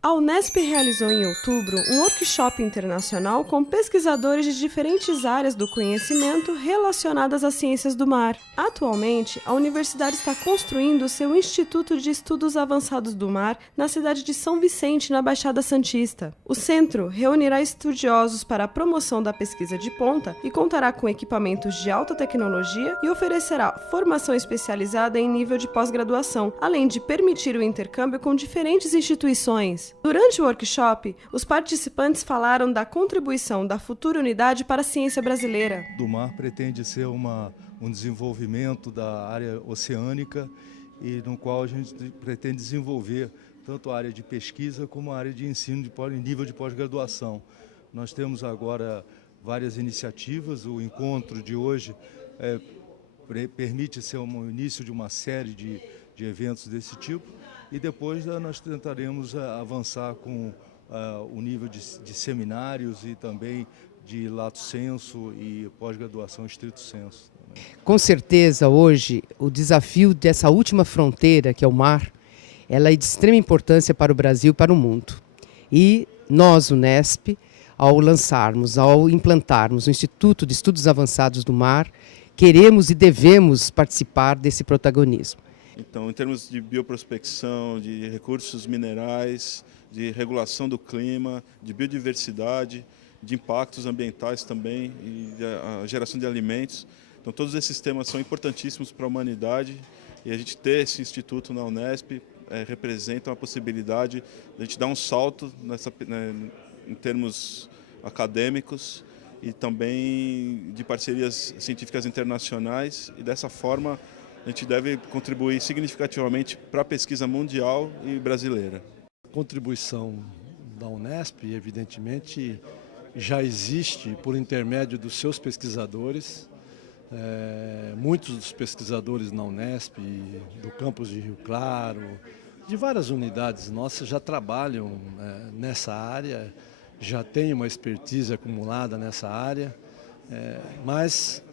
A Unesp realizou em outubro um workshop internacional com pesquisadores de diferentes áreas do conhecimento relacionadas às ciências do mar. Atualmente, a universidade está construindo seu Instituto de Estudos Avançados do Mar na cidade de São Vicente, na Baixada Santista. O centro reunirá estudiosos para a promoção da pesquisa de ponta e contará com equipamentos de alta tecnologia e oferecerá formação especializada em nível de pós-graduação, além de permitir o intercâmbio com diferentes instituições. Durante o workshop, os participantes falaram da contribuição da futura unidade para a ciência brasileira. Do mar pretende ser um desenvolvimento da área oceânica e no qual a gente pretende desenvolver tanto a área de pesquisa como a área de ensino em nível de pós-graduação. Nós temos agora várias iniciativas, o encontro de hoje permite ser o início de uma série de eventos desse tipo. E depois nós tentaremos avançar com o nível de seminários e também de lato sensu e pós-graduação estrito sensu. Com certeza, hoje, o desafio dessa última fronteira, que é o mar, ela é de extrema importância para o Brasil e para o mundo. E nós, Unesp, ao implantarmos o Instituto de Estudos Avançados do Mar, queremos e devemos participar desse protagonismo. Então, em termos de bioprospecção, de recursos minerais, de regulação do clima, de biodiversidade, de impactos ambientais também e a geração de alimentos. Então, todos esses temas são importantíssimos para a humanidade e a gente ter esse instituto na Unesp representa uma possibilidade de a gente dar um salto em termos acadêmicos e também de parcerias científicas internacionais e dessa forma a gente deve contribuir significativamente para a pesquisa mundial e brasileira. A contribuição da Unesp, evidentemente, já existe por intermédio dos seus pesquisadores. Muitos dos pesquisadores na Unesp, do campus de Rio Claro, de várias unidades nossas já trabalham nessa área, já têm uma expertise acumulada nessa área, mas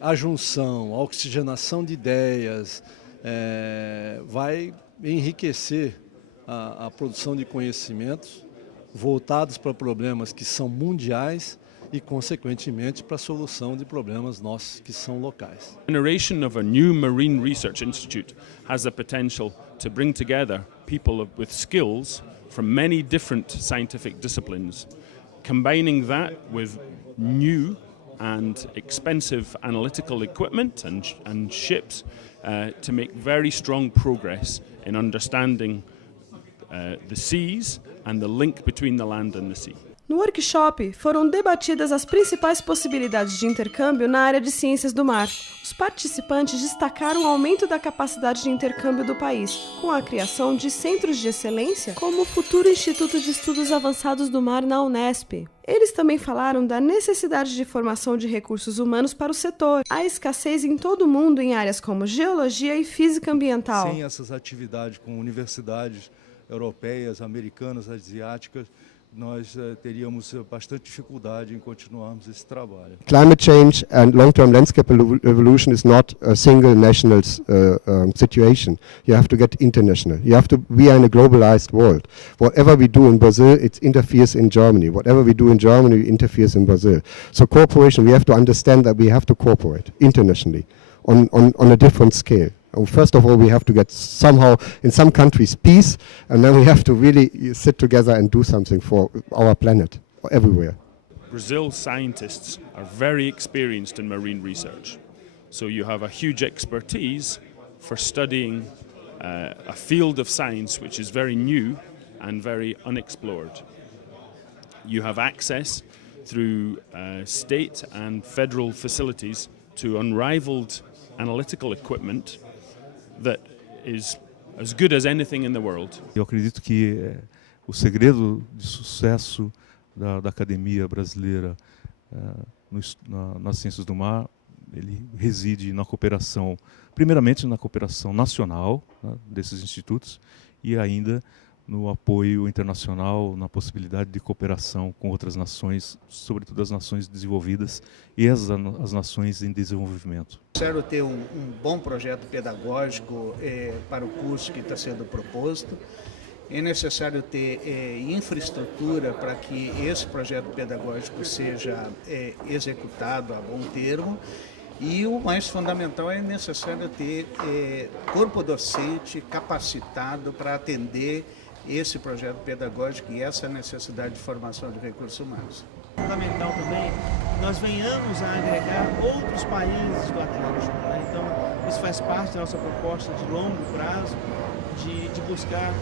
a junção, a oxigenação de ideias vai enriquecer a produção de conhecimentos voltados para problemas que são mundiais e, consequentemente, para a solução de problemas nossos que são locais. The generation of a new marine research institute has the potential to bring together people with skills from many different scientific disciplines, combining that with new and expensive analytical equipment and ships to make very strong progress in understanding the seas and the link between the land and the sea. No workshop, foram debatidas as principais possibilidades de intercâmbio na área de ciências do mar. Os participantes destacaram o aumento da capacidade de intercâmbio do país, com a criação de centros de excelência, como o futuro Instituto de Estudos Avançados do Mar na Unesp. Eles também falaram da necessidade de formação de recursos humanos para o setor, a escassez em todo o mundo em áreas como geologia e física ambiental. Sem essas atividades com universidades europeias, americanas, asiáticas, nós teríamos bastante dificuldade em continuarmos esse trabalho. Climate change and long-term landscape evolution is not a single national situation. You have to get international. We are in a globalized world. Whatever we do in Brazil, it interferes in Germany. Whatever we do in Germany, it interferes in Brazil. So cooperation, we have to understand that we have to cooperate internationally on a different scale. First of all, we have to get somehow, in some countries, peace, and then we have to really sit together and do something for our planet, everywhere. Brazil's scientists are very experienced in marine research. So you have a huge expertise for studying a field of science which is very new and very unexplored. You have access through state and federal facilities to unrivaled analytical equipment that is as good as anything in the world. Eu acredito que o segredo de sucesso da academia brasileira nas ciências do mar, ele reside na cooperação, primeiramente na cooperação nacional, né, desses institutos, e ainda no apoio internacional, na possibilidade de cooperação com outras nações, sobretudo as nações desenvolvidas e as nações em desenvolvimento. Espero ter um bom projeto pedagógico para o curso que está sendo proposto é necessário ter infraestrutura para que esse projeto pedagógico seja executado a bom termo. E o mais fundamental é necessário ter corpo docente capacitado para atender esse projeto pedagógico e essa necessidade de formação de recursos humanos. Fundamental também que nós venhamos a agregar outros países do Atlântico, né? Então, isso faz parte da nossa proposta de longo prazo, de buscar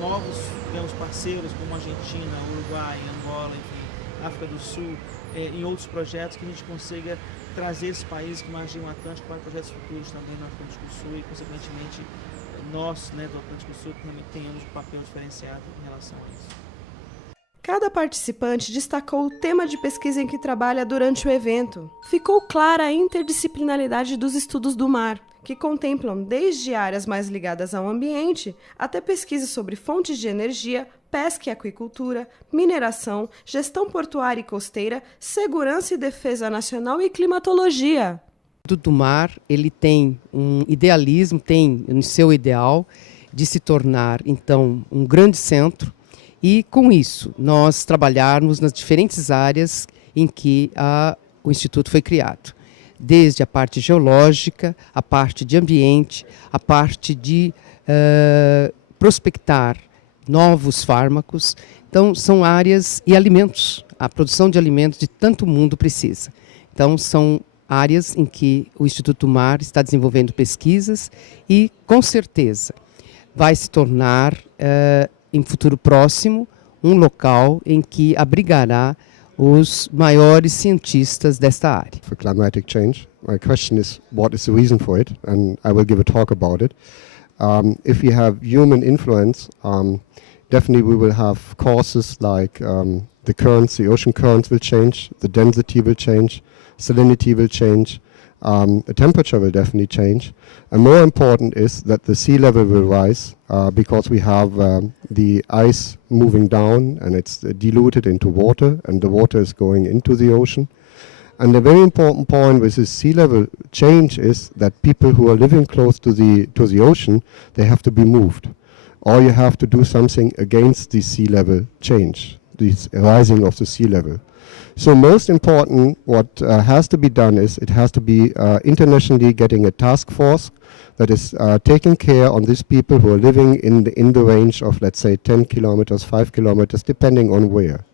novos, digamos, parceiros como Argentina, Uruguai, Angola, enfim, África do Sul, em outros projetos que a gente consiga trazer esses países que margem o Atlântico para projetos futuros também no Atlântico Sul e, consequentemente, nós, né, do Atlântico Sul, também tenhamos um papel diferenciado em relação a isso. Cada participante destacou o tema de pesquisa em que trabalha durante o evento. Ficou clara a interdisciplinaridade dos estudos do mar, que contemplam desde áreas mais ligadas ao ambiente até pesquisas sobre fontes de energia, pesca e aquicultura, mineração, gestão portuária e costeira, segurança e defesa nacional e climatologia. O Instituto do Mar, ele tem um idealismo, tem no seu ideal de se tornar, então, um grande centro e, com isso, nós trabalharmos nas diferentes áreas em que o Instituto foi criado. Desde a parte geológica, a parte de ambiente, a parte de prospectar novos fármacos. Então, são áreas e alimentos, a produção de alimentos de tanto mundo precisa. Então, são áreas em que o Instituto do Mar está desenvolvendo pesquisas e, com certeza, vai se tornar, em futuro próximo, um local em que abrigará os maiores cientistas desta área. For climatic change, my question is, what is the reason for it? And I will give a talk about it. If we have human influence, definitely we will have causes like the currents, the ocean currents will change, the density will change, salinity will change, the temperature will definitely change. And more important is that the sea level will rise because we have the ice moving down and it's diluted into water and the water is going into the ocean. And a very important point with this sea level change is that people who are living close to the ocean, they have to be moved. Or you have to do something against the sea level change, this rising of the sea level. So most important, what has to be done is it has to be internationally getting a task force that is taking care on these people who are living in the range of, let's say, 10 kilometers, 5 kilometers, depending on where.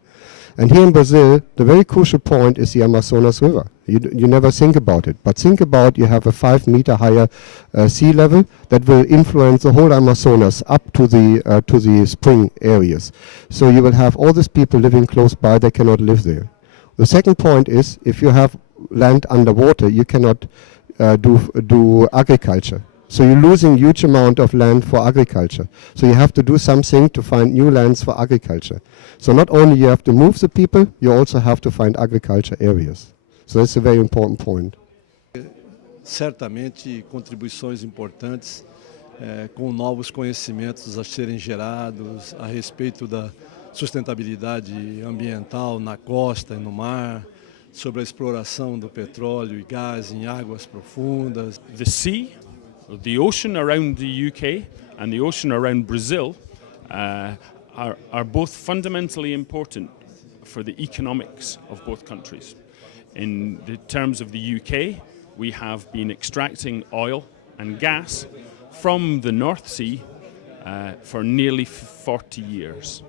And here in Brazil, the very crucial point is the Amazonas River. You never think about it, but think about you have a 5 meter higher sea level that will influence the whole Amazonas up to the spring areas. So you will have all these people living close by, they cannot live there. The second point is, if you have land underwater, you cannot do agriculture. So you're losing huge amount of land for agriculture. So you have to do something to find new lands for agriculture. So not only you have to move the people, you also have to find agriculture areas. So that's a very important point. Certamente contribuições importantes com novos conhecimentos a serem gerados a respeito da sustentabilidade ambiental na costa e no mar, sobre a exploração do petróleo e gás em águas profundas. The sea, the ocean around the UK and the ocean around Brazil are both fundamentally important for the economics of both countries. In the terms of the UK, we have been extracting oil and gas from the North Sea for nearly 40 years.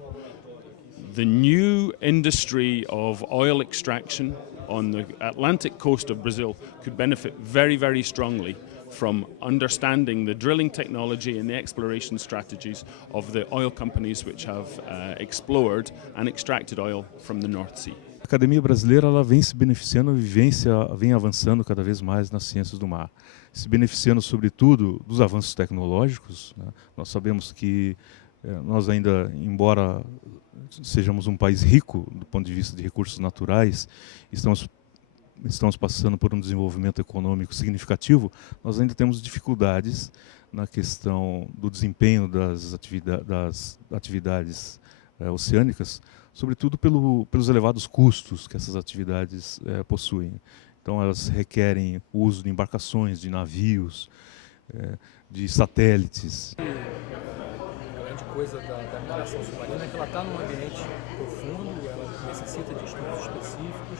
The new industry of oil extraction on the Atlantic coast of Brazil could benefit very, very strongly from understanding the drilling technology and the exploration strategies of the oil companies which have explored and extracted oil from the North Sea. A Academia Brasileira ela vem se beneficiando, vem avançando cada vez mais nas ciências do mar, se beneficiando sobretudo dos avanços tecnológicos, né? Nós sabemos que nós ainda, embora sejamos um país rico do ponto de vista de recursos naturais, estamos passando por um desenvolvimento econômico significativo, nós ainda temos dificuldades na questão do desempenho das atividades oceânicas, sobretudo pelos elevados custos que essas atividades possuem. Então elas requerem o uso de embarcações, de navios, de satélites. A grande coisa da mineração submarina é que ela está num ambiente profundo, ela necessita de estudos específicos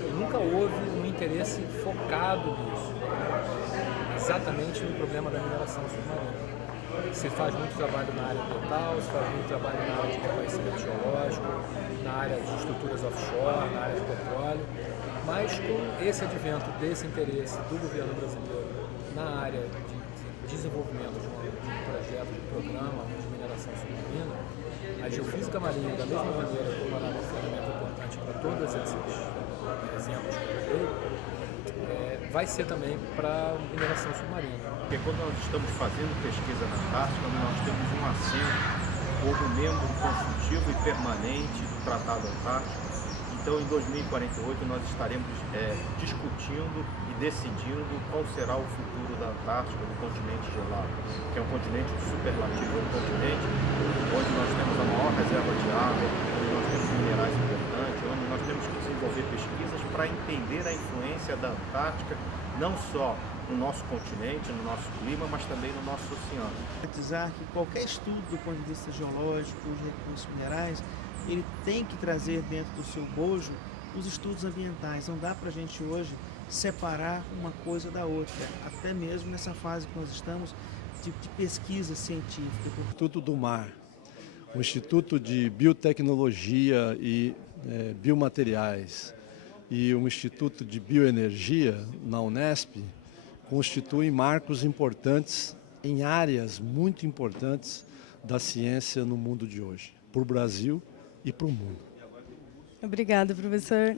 e nunca houve um interesse focado nisso, exatamente no problema da mineração submarina. Se faz muito trabalho na área ambiental, se faz muito trabalho na área de reconhecimento geológico, na área de estruturas offshore, na área de petróleo, mas com esse advento desse interesse do governo brasileiro na área de desenvolvimento de um projeto, de um programa de mineração submarina, a geofísica marinha, da mesma maneira como ela é uma ferramenta importante para todos esses exemplos que eu dei, vai ser também para mineração submarina. Porque quando nós estamos fazendo pesquisa na Antártica, nós temos um assento como membro consultivo e permanente do Tratado Antártico. Então, em 2048, nós estaremos discutindo e decidindo qual será o futuro da Antártica, do continente gelado, que é um continente superlativo, é um continente onde nós temos a maior reserva de água, onde nós temos minerais importantes, onde nós temos que desenvolver pesquisas para entender a influência da Antártica, não só no nosso continente, no nosso clima, mas também no nosso oceano. Enfatizar que qualquer estudo do ponto de vista geológico, de recursos minerais, ele tem que trazer dentro do seu bojo os estudos ambientais. Não dá para a gente hoje separar uma coisa da outra, até mesmo nessa fase que nós estamos de pesquisa científica. O Instituto do Mar, o Instituto de Biotecnologia e Biomateriais e o Instituto de Bioenergia na Unesp constituem marcos importantes em áreas muito importantes da ciência no mundo de hoje, para o Brasil e para o mundo. Obrigada, professor.